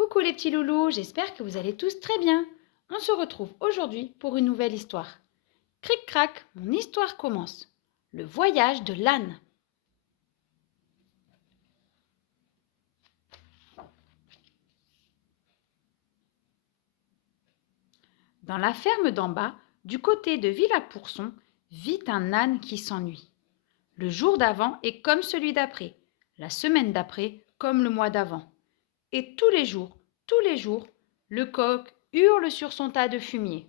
Coucou les petits loulous, j'espère que vous allez tous très bien. On se retrouve aujourd'hui pour une nouvelle histoire. Cric-crac, mon histoire commence. Le voyage de l'âne. Dans la ferme d'en bas, du côté de Villapourçon, vit un âne qui s'ennuie. Le jour d'avant est comme celui d'après, la semaine d'après comme le mois d'avant. Et tous les jours, le coq hurle sur son tas de fumier.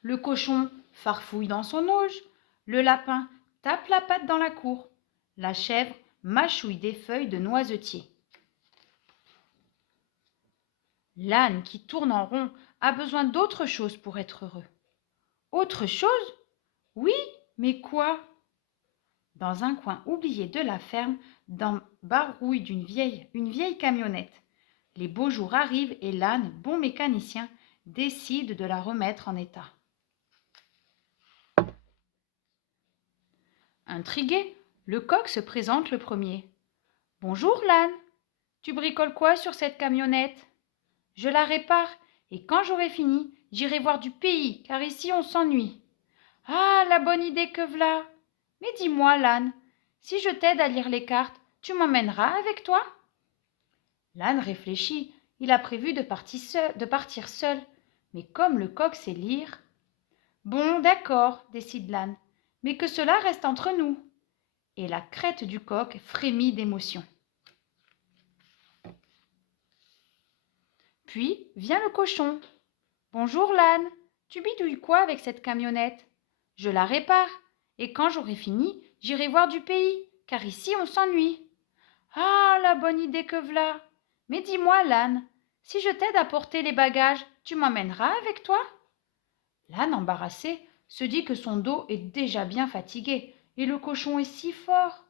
Le cochon farfouille dans son auge, le lapin tape la patte dans la cour, la chèvre mâchouille des feuilles de noisetier. L'âne qui tourne en rond a besoin d'autre chose pour être heureux. Autre chose? Oui, mais quoi? Dans un coin oublié de la ferme, dans barouille une vieille camionnette. Les beaux jours arrivent et l'âne, bon mécanicien, décide de la remettre en état. Intrigué, le coq se présente le premier. « Bonjour l'âne, tu bricoles quoi sur cette camionnette ? Je la répare et quand j'aurai fini, j'irai voir du pays car ici on s'ennuie. Ah, la bonne idée que v'là! Mais dis-moi l'âne, si je t'aide à lire les cartes, tu m'emmèneras avec toi ? L'âne réfléchit, il a prévu de partir seul, mais comme le coq sait lire… Bon, d'accord, décide l'âne, mais que cela reste entre nous. Et la crête du coq frémit d'émotion. Puis vient le cochon. « Bonjour l'âne, tu bidouilles quoi avec cette camionnette ? Je la répare, et quand j'aurai fini, j'irai voir du pays, car ici on s'ennuie. Ah, la bonne idée que v'là! Mais dis-moi l'âne, si je t'aide à porter les bagages, tu m'emmèneras avec toi ? L'âne embarrassé se dit que son dos est déjà bien fatigué, et le cochon est si fort.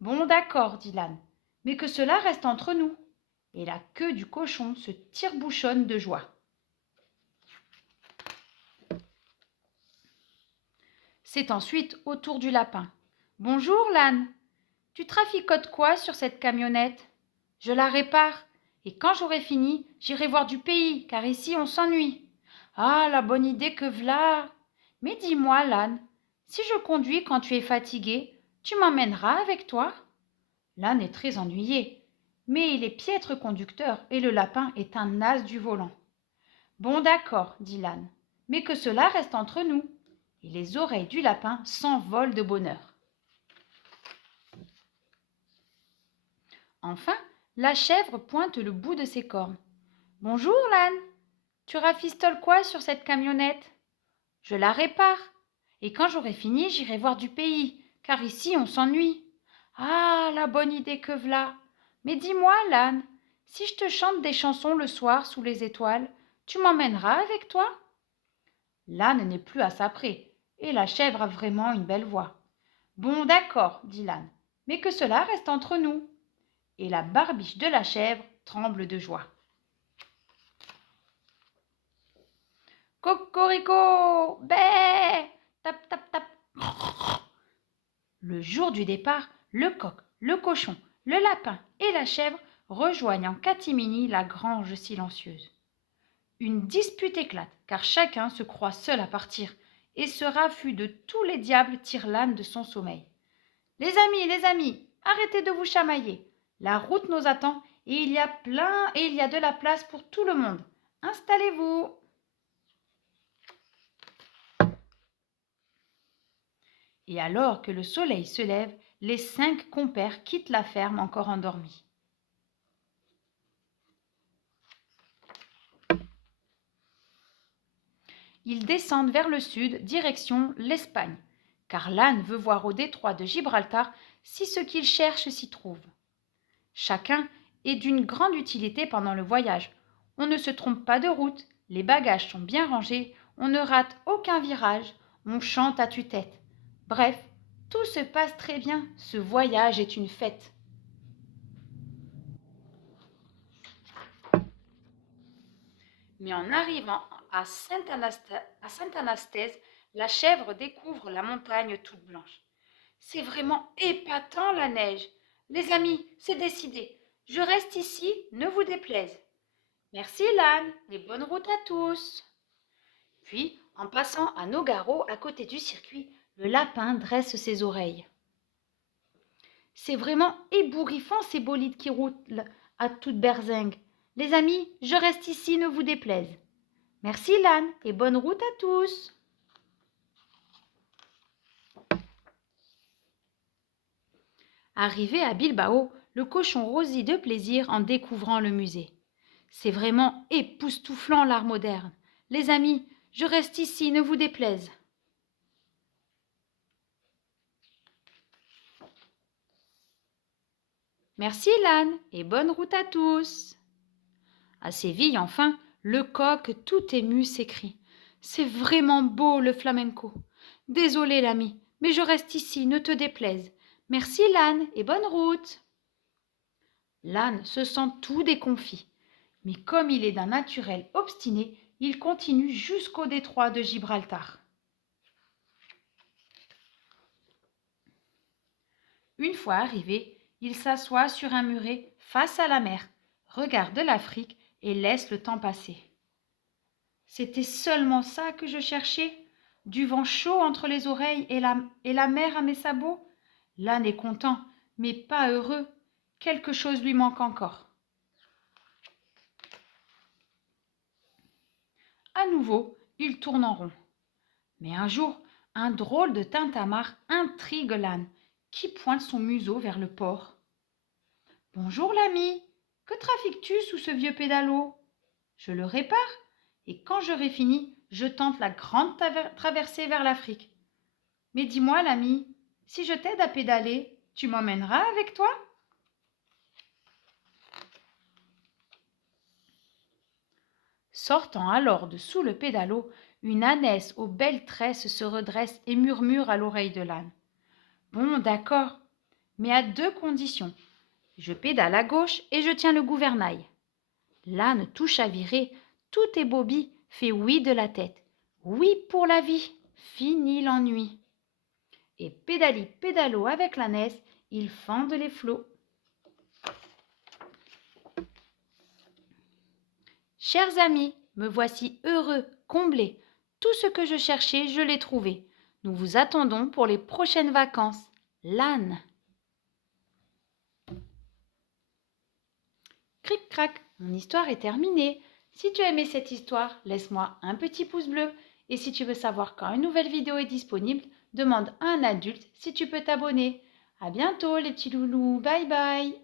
Bon, d'accord, dit l'âne, mais que cela reste entre nous. Et la queue du cochon se tire-bouchonne de joie. C'est ensuite au tour du lapin. Bonjour l'âne, tu traficotes quoi sur cette camionnette ? Je la répare, et quand j'aurai fini, j'irai voir du pays, car ici on s'ennuie. Ah, la bonne idée que v'là! Mais dis-moi l'âne, si je conduis quand tu es fatigué, tu m'emmèneras avec toi ? L'âne est très ennuyé, mais il est piètre conducteur et le lapin est un as du volant. Bon d'accord, dit l'âne, mais que cela reste entre nous. Et les oreilles du lapin s'envolent de bonheur. Enfin, la chèvre pointe le bout de ses cornes. Bonjour l'âne, tu rafistoles quoi sur cette camionnette ? Je la répare, et quand j'aurai fini, j'irai voir du pays, car ici on s'ennuie. Ah, la bonne idée que v'là! Mais dis-moi, l'âne, si je te chante des chansons le soir sous les étoiles, tu m'emmèneras avec toi ? L'âne n'est plus à sa pré, et la chèvre a vraiment une belle voix. Bon, d'accord, dit l'âne, mais que cela reste entre nous. Et la barbiche de la chèvre tremble de joie. Cocorico, bé, tap, tap, tap. Le jour du départ, le coq, le cochon, le lapin et la chèvre rejoignent en catimini la grange silencieuse. Une dispute éclate, car chacun se croit seul à partir, et ce raffut de tous les diables tire l'âne de son sommeil. Les amis, arrêtez de vous chamailler. La route nous attend, et il y a de la place pour tout le monde. Installez-vous. Et alors que le soleil se lève, les 5 compères quittent la ferme encore endormis. Ils descendent vers le sud, direction l'Espagne, car l'âne veut voir au détroit de Gibraltar si ce qu'il cherche s'y trouve. Chacun est d'une grande utilité pendant le voyage. On ne se trompe pas de route, les bagages sont bien rangés, on ne rate aucun virage, on chante à tue-tête. Bref, tout se passe très bien, ce voyage est une fête. Mais en arrivant à Saint-Anastase, la chèvre découvre la montagne toute blanche. C'est vraiment épatant la neige. Les amis, c'est décidé. Je reste ici, ne vous déplaise. Merci l'âne et bonne route à tous. Puis, en passant à Nogaro, à côté du circuit, le lapin dresse ses oreilles. C'est vraiment ébouriffant ces bolides qui roulent à toute berzingue. Les amis, je reste ici, ne vous déplaise. Merci l'âne et bonne route à tous. Arrivé à Bilbao, le cochon rosit de plaisir en découvrant le musée. C'est vraiment époustouflant l'art moderne. Les amis, je reste ici, ne vous déplaise. Merci l'âne et bonne route à tous. À Séville, enfin, le coq tout ému s'écrie. C'est vraiment beau le flamenco. Désolé l'ami, mais je reste ici, ne te déplaise. Merci l'âne et bonne route. L'âne se sent tout déconfit, mais comme il est d'un naturel obstiné, il continue jusqu'au détroit de Gibraltar. Une fois arrivé, il s'assoit sur un muret face à la mer, regarde l'Afrique et laisse le temps passer. C'était seulement ça que je cherchais, du vent chaud entre les oreilles et la mer à mes sabots. L'âne est content, mais pas heureux. Quelque chose lui manque encore. À nouveau, il tourne en rond. Mais un jour, un drôle de tintamarre intrigue l'âne, qui pointe son museau vers le port. « Bonjour l'ami, que trafiques-tu sous ce vieux pédalo ? Je le répare, et quand j'aurai fini, je tente la grande traversée vers l'Afrique. Mais dis-moi l'ami, si je t'aide à pédaler, tu m'emmèneras avec toi ?» Sortant alors de sous le pédalo, une ânesse aux belles tresses se redresse et murmure à l'oreille de l'âne. « Bon, d'accord, mais à 2 conditions. Je pédale à gauche et je tiens le gouvernail. » L'âne tout chaviré, tout ébobie, fait oui de la tête. Oui pour la vie, fini l'ennui. Et pédali pédalo avec l'ânesse, ils fendent les flots. Chers amis, me voici heureux, comblé. Tout ce que je cherchais, je l'ai trouvé. Nous vous attendons pour les prochaines vacances. L'âne. Cric-crac, mon histoire est terminée. Si tu as aimé cette histoire, laisse-moi un petit pouce bleu. Et si tu veux savoir quand une nouvelle vidéo est disponible, demande à un adulte si tu peux t'abonner. À bientôt les petits loulous, bye bye.